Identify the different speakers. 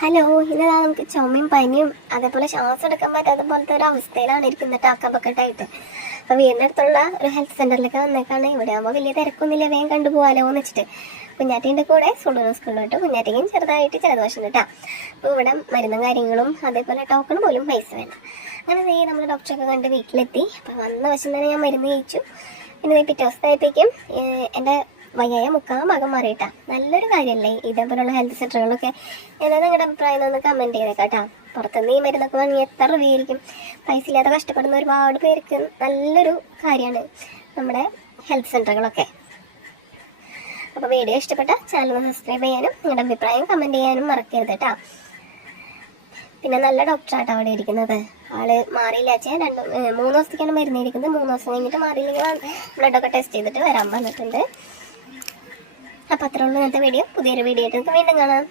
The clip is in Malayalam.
Speaker 1: ഹലോ ഇന്നതാ നമുക്ക് ചുമയും പനിയും അതേപോലെ ശ്വാസം എടുക്കാൻ പറ്റാത്ത പോലത്തെ ഒരു അവസ്ഥയിലാണ് ഇരിക്കുന്നത് അക്കപ്പക്കട്ടായിട്ട് അപ്പോൾ വീടിനടുത്തുള്ള ഒരു ഹെൽത്ത് സെന്ററിലൊക്കെ വന്നേക്കാണ്. ഇവിടെ ആകുമ്പോൾ വലിയ തിരക്കൊന്നുമില്ല വേഗം കണ്ടുപോകാലോ എന്ന് വെച്ചിട്ട്. കുഞ്ഞാറ്റീന്റെ കൂടെ സ്കൂളിൽ സ്കൂളിലോട്ട് കുഞ്ഞാറ്റയ്ക്കും ചെറുതായിട്ട് ജലദോഷം കേട്ടോ. അപ്പോൾ ഇവിടെ മരുന്നും കാര്യങ്ങളും അതേപോലെ ടോക്കൺ പോലും പൈസ വേണ്ട. അങ്ങനെ നമ്മൾ ഡോക്ടറൊക്കെ കണ്ട് വീട്ടിലെത്തി. അപ്പോൾ വന്ന വശം തന്നെ ഞാൻ മരുന്ന് കഴിച്ചു. പിന്നെ പിറ്റേ ദിവസത്തായപ്പോഴേക്കും എന്റെ വയ്യായ മുക്കാൽ ഭാഗം മാറിയിട്ടാ. നല്ലൊരു കാര്യമല്ലേ ഇതേപോലുള്ള ഹെൽത്ത് സെന്ററുകളൊക്കെ എന്താ നിങ്ങളുടെ അഭിപ്രായം? ഒന്ന് കമന്റ് ചെയ്തേക്കാട്ടാ പുറത്തുനിന്ന് ഈ മരുന്നൊക്കെ വാങ്ങി എത്ര രൂപയായിരിക്കും പൈസ ഇല്ലാതെ കഷ്ടപ്പെടുന്ന ഒരുപാട് പേർക്ക് നല്ലൊരു കാര്യമാണ് നമ്മുടെ ഹെൽത്ത് സെന്ററുകളൊക്കെ അപ്പോൾ വീഡിയോ ഇഷ്ടപ്പെട്ട ചാനൽ സബ്സ്ക്രൈബ് ചെയ്യാനും നിങ്ങളുടെ അഭിപ്രായം കമന്റ് ചെയ്യാനും മറക്കരുത് കേട്ടോ. പിന്നെ നല്ല ഡോക്ടറാട്ടോ അവിടെ ഇരിക്കുന്നത്. ആൾ മാറിയില്ല. വെച്ചാൽ രണ്ട് മൂന്ന് ദിവസത്തേക്കാണ് മരുന്നിരിക്കുന്നത് മൂന്ന് ദിവസം കഴിഞ്ഞിട്ട് മാറിയില്ലെങ്കിൽ ബ്ലഡൊക്കെ ടെസ്റ്റ് ചെയ്തിട്ട് വരാൻ പറഞ്ഞിട്ടുണ്ട്. അപ്പോൾ അത്രേ ഉള്ളൂ ഇന്നത്തെ വീഡിയോ പുതിയൊരു വീഡിയോ ആയിട്ട് വീണ്ടും കാണാം.